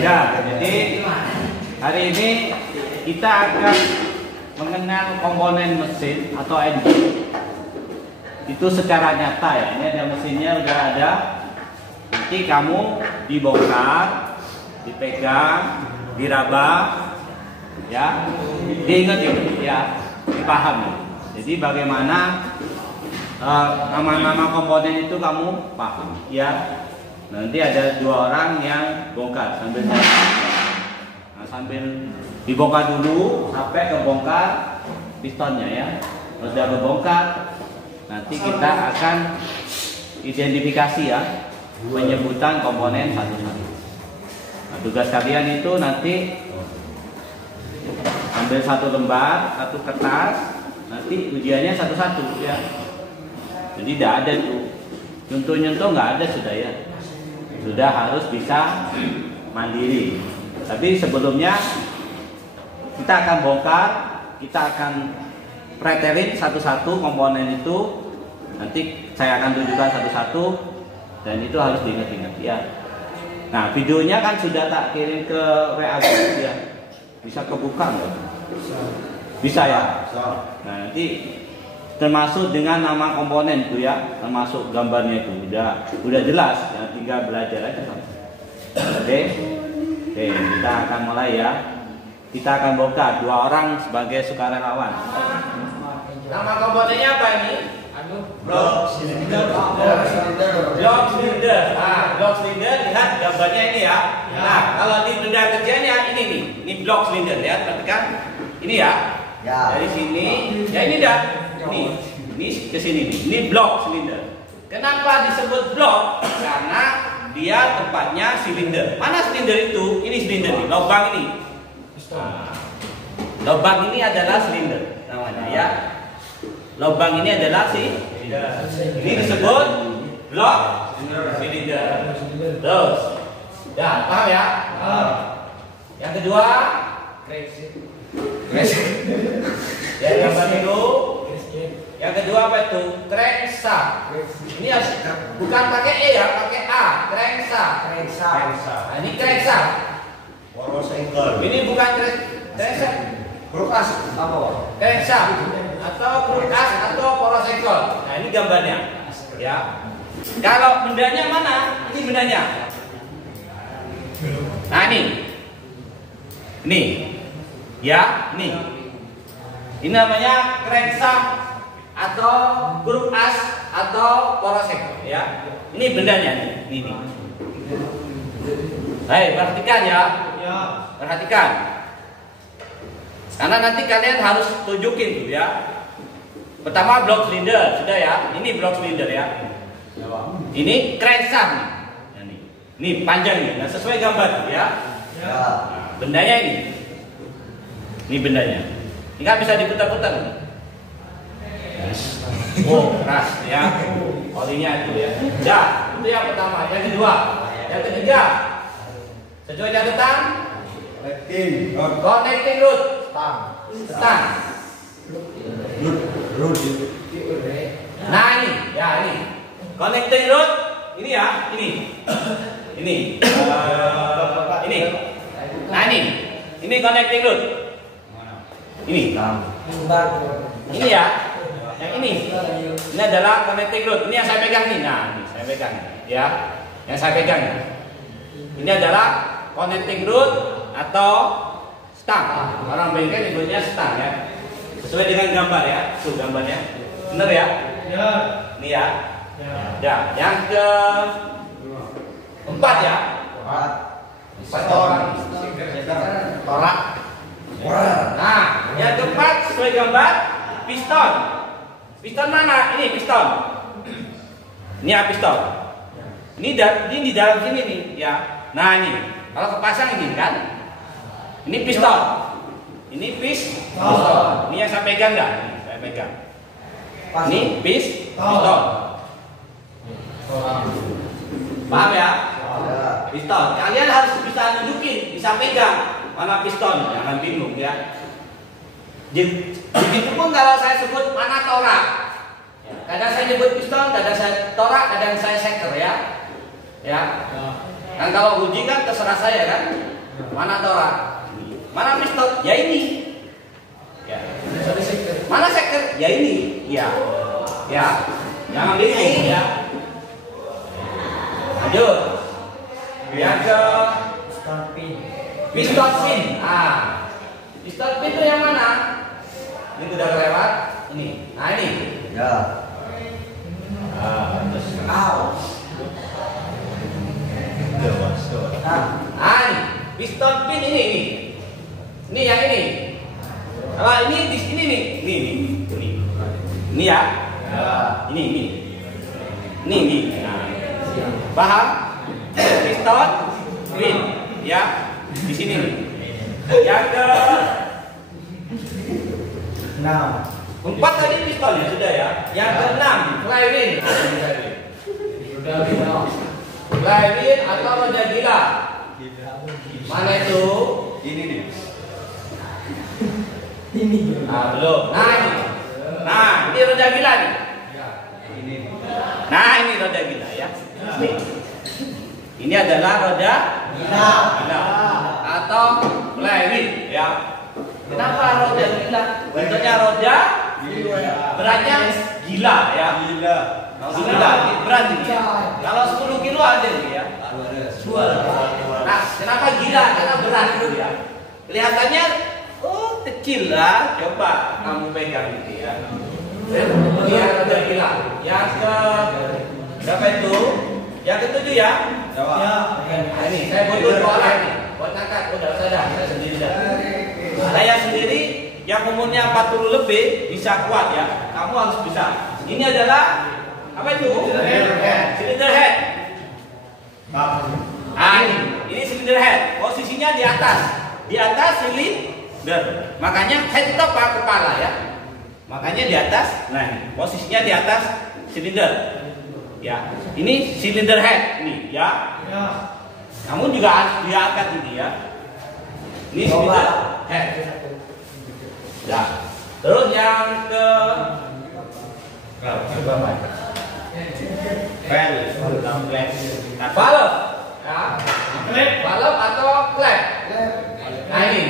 Ya, jadi hari ini kita akan mengenal komponen mesin atau engine itu secara nyata ya. Ini ada mesinnya udah ada. Nanti kamu dibongkar, dipegang, diraba, ya, diingat ya, dipahami. Jadi bagaimana nama-nama komponen itu kamu paham, ya. Nanti ada dua orang yang bongkar sambil sambil dibongkar dulu sampai kebongkar pistonnya ya. Kalau sudah kebongkar, nanti kita akan identifikasi ya, penyebutan komponen satu-satu. Nah, tugas kalian itu nanti ambil satu lembar, satu kertas, nanti ujiannya satu-satu ya. Jadi tidak ada tuh nyuntuh-nyuntuh, nggak ada sudah ya. Sudah harus bisa mandiri. Tapi sebelumnya kita akan bongkar, kita akan pretelin satu-satu komponen itu. Nanti saya akan tunjukkan satu-satu dan itu harus diingat-ingat ya. Nah, videonya kan sudah tak kirim ke WA ya. Bisa kebuka nggak? Bisa ya. Nah, nanti termasuk dengan nama komponen itu ya, termasuk gambarnya itu udah jelas ya, tinggal belajar aja. Oke, kita akan mulai ya. Kita akan bongkar, dua orang sebagai sukarelawan. Nama komponennya apa ini? Blok silinder. Blok silinder. Nah, blok silinder, lihat gambarnya ini ya. Nah, kalau di benda kerjanya ini nih, ini blok silinder ya, perhatikan ini ya. Dari sini, ya ini dah. Ini ke sini nih. Ini blok silinder. Kenapa disebut blok? Karena dia tempatnya silinder. Mana silinder itu? Ini silinder nih, lubang ini. Lubang ini adalah silinder namanya ya. Lubang ini adalah ini disebut blok silinder. Terus, ya paham ya? Yang kedua, ya gambar dulu. Yang kedua apa itu? Crankshaft. Ini bukan pakai E ya, pakai A. Crankshaft. Nah, ini crankshaft. Ini bukan crankshaft. Kruk-as apa? Crankshaft atau kruk-as atau porosengkol. Nah, ini gambarnya. Ya. Kalau bendanya mana? Ini bendanya. Nah, ini. Nih. Ya, nih. Ini namanya crankshaft atau grup as atau porosengkol ya. Ini bendanya nih, ini. Baik, perhatikan ya. Perhatikan. Karena nanti kalian harus tunjukin tuh ya. Pertama blok silinder, sudah ya. Ini blok silinder ya. Ini crankshaft nih. Ini panjang nih. Nah, sesuai gambar ya. Nah, bendanya ini. Ini bendanya. Ini kan bisa diputar-putar nih. Oh, keras ya. Olinya itu ya. Ya, itu yang pertama. Yang kedua, yang ketiga. Sesuai catatan. Connecting root. Stang. Nah, ini, ya ini. Connecting root. Ini ya, ini. Ini. Ini. Nah, ini. Ini connecting root. Ini. Ini ya. Yang ini adalah connecting root. Ini yang saya pegang nih. Nah, ini saya pegang ya. Yang saya pegang. Ini adalah connecting root atau stang. Orang bengkel nyebutnya stang ya. Sesuai dengan gambar ya. Tuh gambarnya. Benar ya? Ya. Ini ya. Ya. Yang ke empat ya. Torak. Nah, yang keempat sesuai gambar piston. Piston mana? Ini piston. Ini ya piston. Ini di dalam sini nih ya. Nah ini. Kalau kepasang ini kan. Ini piston. Ini piston. Ini yang saya pegang nggak? Saya pegang. Ini piston. Paham ya? Piston. Kalian harus bisa nunjukin, bisa pegang mana piston. Jangan bingung ya. Begitu pun kalau saya sebut mana torak. Kadang saya nyebut piston, kadang saya torak, kadang saya seker ya. Ya. Kan kalau uji kan terserah saya kan. Mana tora? Mana pistol? Ya ini. Ya. Mana second? Ya ini. Ya. Ya. Jangan ini ya. Lanjut. Yang ke pistol pin. Ah. Pistol pin itu yang mana? Ini udah lewat. Ini. Nah ini. Ya. Terus. Ah. Ini. Pistol pin ini. Ini yang ini. Kalau ini di sini nih. Ini. Ini ya. Ini. Ini. Nah. Paham? Pistol pin ya di sini nih. Yang ke 4 tadi pistolnya sudah ya. Yang ke 6 flywheel. Flywheel atau roda gila. Mana itu? Ini nih. Nah, belum. Nah, ini. Nah, ini roda gila nih. Ini. Nah, ini roda gila ya. Nih. Ini adalah roda gila atau flywheel ya. Kenapa roda gila? Bentuknya roda, beratnya gila ya. Gila, berat ini. Kalau 10 kilo ada nih ya. Nah, kenapa gila? Karena berat itu ya. Kelihatannya kecil lah. Coba kamu pegang gitu ya. Ini roda gila. Yang ke berapa itu? Yang ke-7 ya? Nah, ini saya butuh 2 orang nih. Buat ngangkat, udah saya sendiri dah. Saya sendiri yang umurnya 40 lebih bisa kuat ya. Kamu harus bisa. Ini adalah apa itu? Cylinder head. Ini cylinder head. Posisinya di atas. Di atas silinder. Makanya head itu apa? Kepala ya. Makanya di atas. Nah, posisinya di atas silinder. Ya, ini cylinder head ini ya. Kamu juga harus diangkat ini ya. Ini cylinder head. Ya. Terus yang ke valve. Ya. Valve atau klep. Nah ini.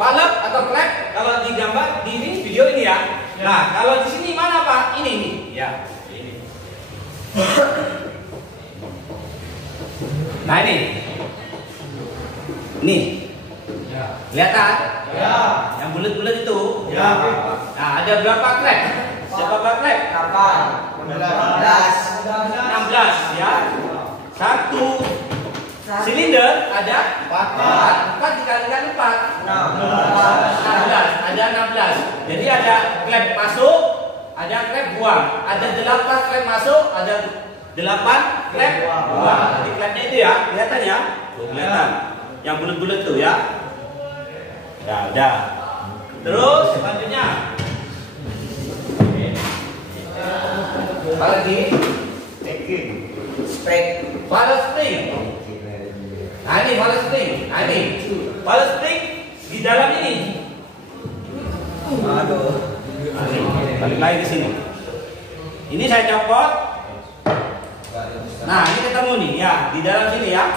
Valve atau klep kalau digambar di ini video ini ya. Nah, kalau di sini mana Pak? Ini ya. Nah ini. Kelihatan? Ya. Yang bulat-bulat itu. Ya. Nah, ada berapa klep? Berapa klep? 16 ya. Satu silinder ada 4 dikalikan 4. 16. Ada 16. Jadi ada klep masuk, ada klep buang. Ada 8 klep masuk, ada 8 klep buang. Jadi klepnya itu ya, kelihatan ya? Tuh, kelihatan. Yang bulat-bulat tuh ya. Ya, udah. Terus selanjutnya. Apa lagi? Valve spring. Nah ini valve spring. Nah ini valve spring di dalam ini. Balik lagi ke sini. Ini saya copot. Nah ini ketemu nih ya di dalam sini ya.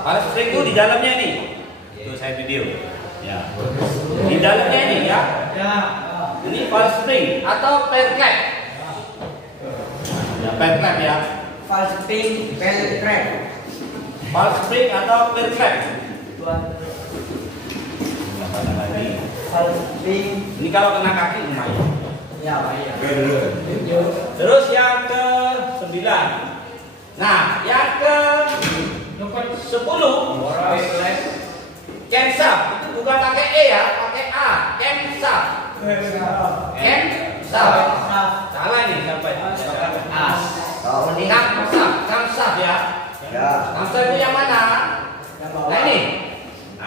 Valve spring itu di dalamnya nih. Itu saya video. Ya. Di dalamnya ini ya. Ini valve spring atau pair clap. Ya, pair clap ya. Valve spring atau pair clap. Ini kalau kena kaki lumayan. Terus yang ke 9. Nah, yang ke 10 camshaft. Itu bukan pakai E ya, pakai A. Camshaft. Salah nih sampai. Camshaft ya. Camshaft itu yang mana? Nah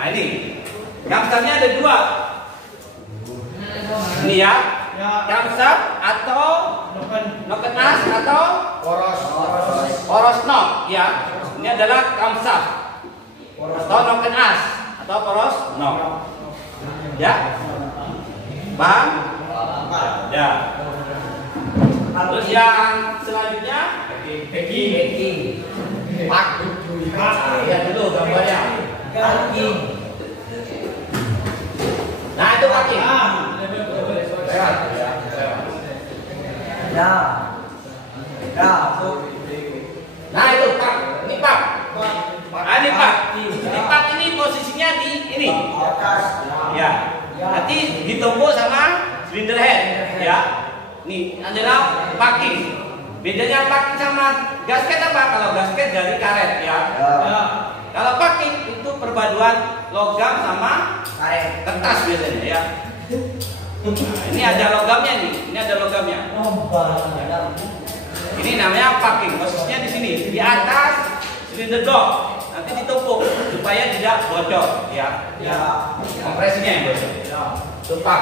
ini. Camshaftnya ada 2. Ini ya. Camshaft atau noken as atau poros knob ya. Ini adalah camshaft atau noken as atau poros knob. Ya. Paham? Ya. Terus yang selanjutnya packing. Lihat dulu gambarnya. Kaki. Nah itu kaki. Lewat. Ya. Nah itu pak. Ini pak. Ini pak. Ini pak ini posisinya di ini. Ya. Nanti ditumpuk sama cylinder head. Ya. Nih adalah packing. Bedanya packing sama gasket apa? Kalau gasket dari karet ya. Kalau packing itu perpaduan logam sama karet, kertas biasanya ya. Nah, ini ada logamnya nih. Ini ada logamnya. Ini namanya packing. Posisinya di sini, di atas silinder dok. Nanti ditumpuk supaya tidak bocor ya. Kompresinya yang bocor. Tumpak.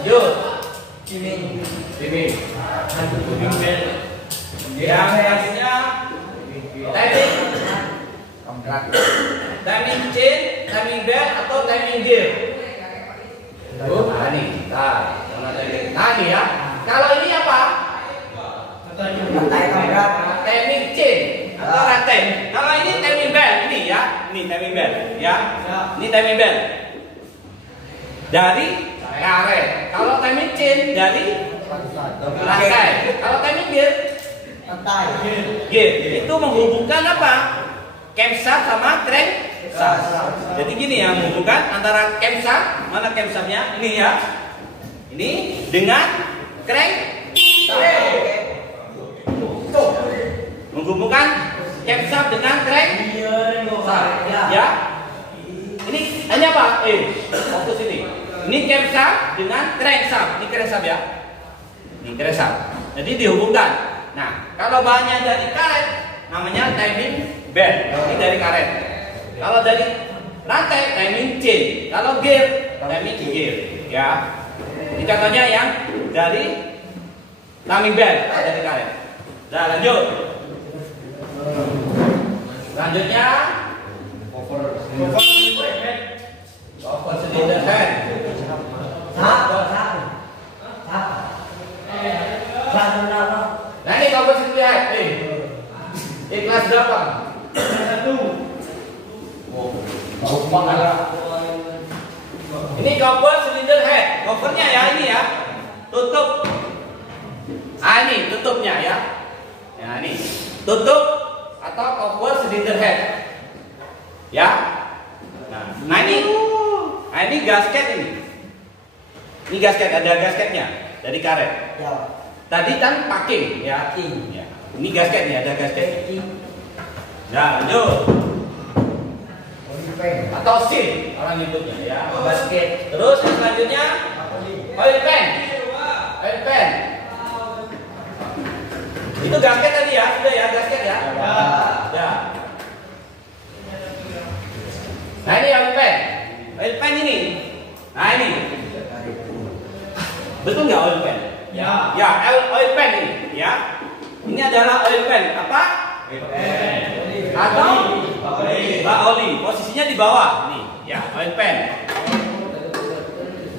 Lanjut. Timing. Yang selanjutnya timing. Timing chain, timing belt atau timing gear. Nah ini ya. Kalau ini apa? Timing chain atau rantai. Kalau ini timing belt ini ya. Ini timing belt ya. Ini timing belt dari karet. Kalau timing chain dari rantai. Kalau timing gear gear itu menghubungkan apa? Camshaft sama crankshaft. Jadi gini ya, menghubungkan antara camshaft, mana camshaftnya? Ini ya. Ini dengan crankshaft. Menghubungkan camshaft dengan crankshaft. Ya. Ini hanya apa? Fokus ini. Ini camshaft dengan crankshaft. Ini crankshaft ya. Ini crankshaft. Jadi dihubungkan. Nah, kalau bahannya dari karet, namanya timing belt. Ini dari karet. Kalau dari rantai, timing chain. Kalau gear, timing gear. Ya. Ini contohnya yang dari timing belt dari karet. Nah, lanjut. Selanjutnya, cover cylinder head. Nah ini cover cylinder head. Kelas berapa? Ini cover cylinder head. Covernya ya ini ya. Tutup. Ini tutupnya ya. Ya ini. Tutup atau cover cylinder head. Ya. Nah ini gasket ini. Ini gasket, ada gasketnya dari karet. Tadi kan packing ya. Ya. Ini gasketnya, ada gasket. Nah, lanjut. Atau seal orang nyebutnya ya. Gasket. Terus yang selanjutnya oil pan. Oil pan. Itu gasket tadi ya, sudah ya gasket ya. Ya. Nah ini oil pan. Oil pan ini. Nah ini. Betul nggak oil pan? Ya. Ya, oil pan ini ya. Ini adalah oil pan. Apa? Atau bak oli. Posisinya di bawah. Nih, ya, oil pan.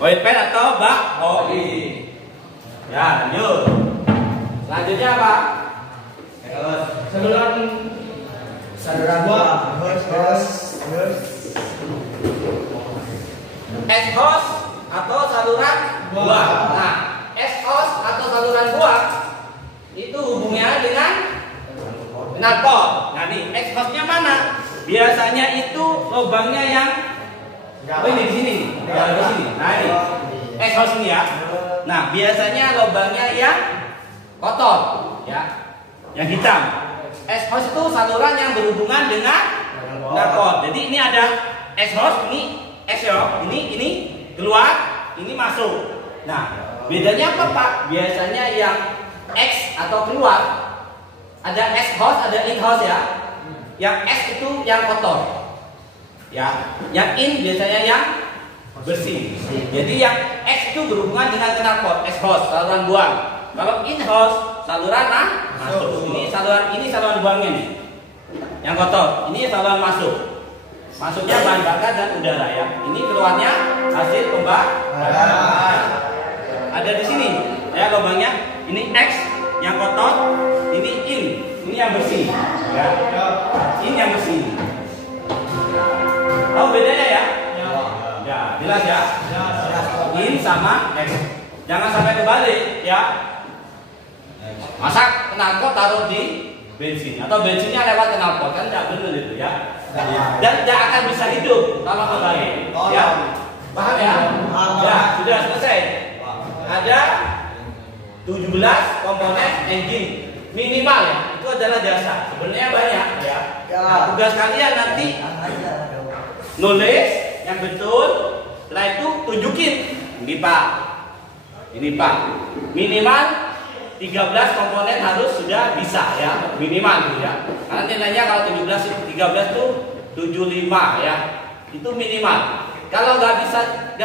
Oil pan atau bak oli. Ya, lanjut. Selanjutnya apa? Saluran buah. Exhaust atau saluran buah. Nah, exhaust atau saluran buah itu hubungannya dengan knalpot. Nah nih, exhaustnya mana? Biasanya itu lubangnya yang ini di sini, di sini. Nah ini, exhaust ini ya. Nah biasanya lubangnya yang kotor, ya, yang hitam. Exhaust itu saluran yang berhubungan dengan knalpot. Jadi ini ada exhaust, ini exhaust, ini keluar, ini masuk. Nah bedanya apa Pak? Biasanya yang X atau keluar ada exhaust, ada in-house ya. Yang X itu yang kotor, ya. Yang in biasanya yang bersih. Jadi yang X itu berhubungan dengan knalpot, exhaust, saluran buang. Kalau in-house saluran masuk. Ini saluran buangnya nih, yang kotor. Ini saluran masuk. Masuknya bahan bakar dan udara ya. Ini keluarnya hasil pembakaran. Ada di sini ya lubangnya. Ini X yang kotor, ini in, ini yang bersih. Ya. Ini yang mesin. Tahu bedanya ya? Ya, jelas ya? In sama X. Jangan sampai kebalik ya. Masa knalpot taruh di bensin atau bensinnya lewat knalpot, kan tidak benar itu ya. Dan tidak akan bisa hidup kalau kebalik. Ya. Paham ya? Ya, sudah selesai. Ada 17 komponen engine minimal ya. Itu adalah jasa. Sebenarnya banyak ya. Nah, tugas kalian nanti nulis yang betul. Setelah itu tunjukin. Ini Pak. Ini Pak. Minimal 13 komponen harus sudah bisa ya. Minimal tuh ya. Karena nilainya kalau 13 itu 75 ya. Itu minimal. Kalau nggak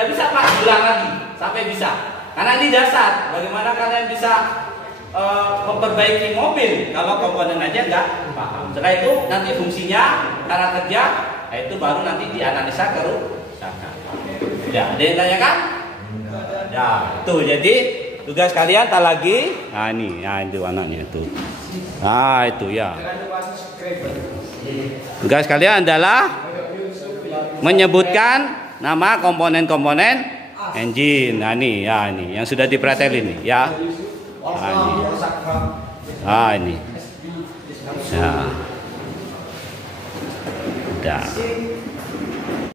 bisa Pak, ulang lagi sampai bisa. Karena ini dasar. Bagaimana kalian bisa memperbaiki mobil kalau komponen aja nggak paham. Setelah itu nanti fungsinya, cara kerja, itu baru nanti dianalisa kerusakan. Ya, ada yang tanyakan? Ya, itu jadi tugas kalian tak lagi. Nah ini, nah itu anaknya itu. Nah itu ya. Tugas kalian adalah menyebutkan nama komponen-komponen engine. Nah ini, ya ini yang sudah dipretelin nih ya. Nah ini. Ah ini. Ya. Udah.